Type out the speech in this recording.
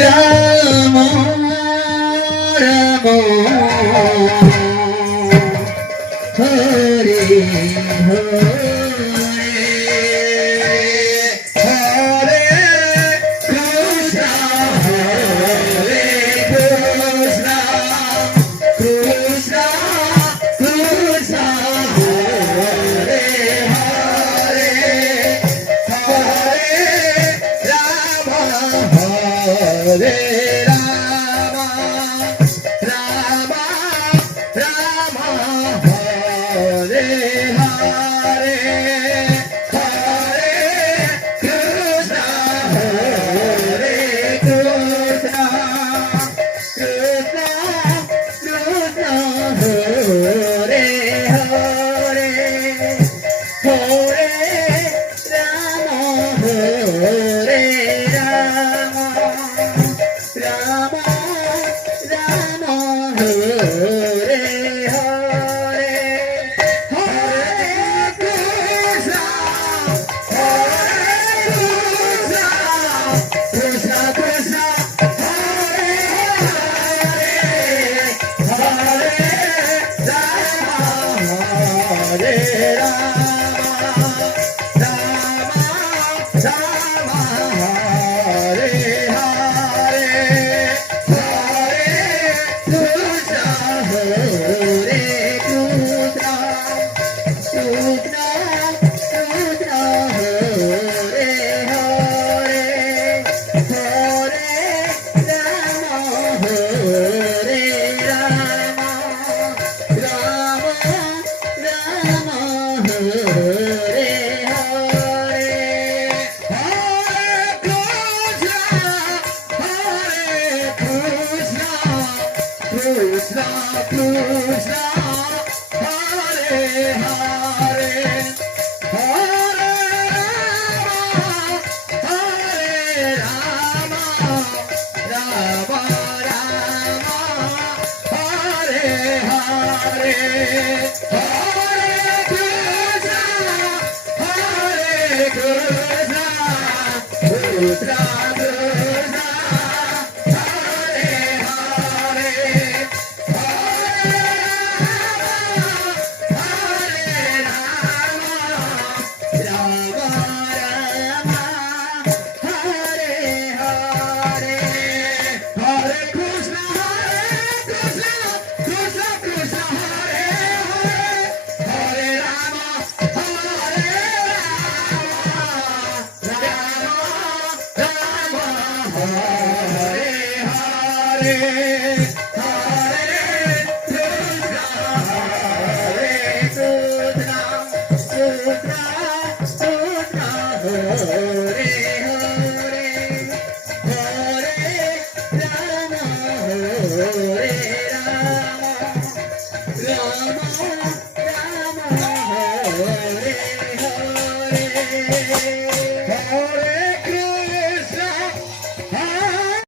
Ram Ram Hare Hare Rama, Rama, Rama, Hare Hare, Hare Krishna, Hare Krishna, Krishna, Krishna, Hare Hare, Hare Rama, Hare Rama. Rama, Rama, Hare Hare, Hare Krishna, Krishna Krishna, Hare Hare, Hare Rama, Rama, Rama, Hare Hare. Krishna, Krishna, Hare Hare, Hare Rama, Rama, Rama, Hare Hare, Hare Krishna, Krishna, Krishna, Krishna, Hare Hare. Rama, Rama,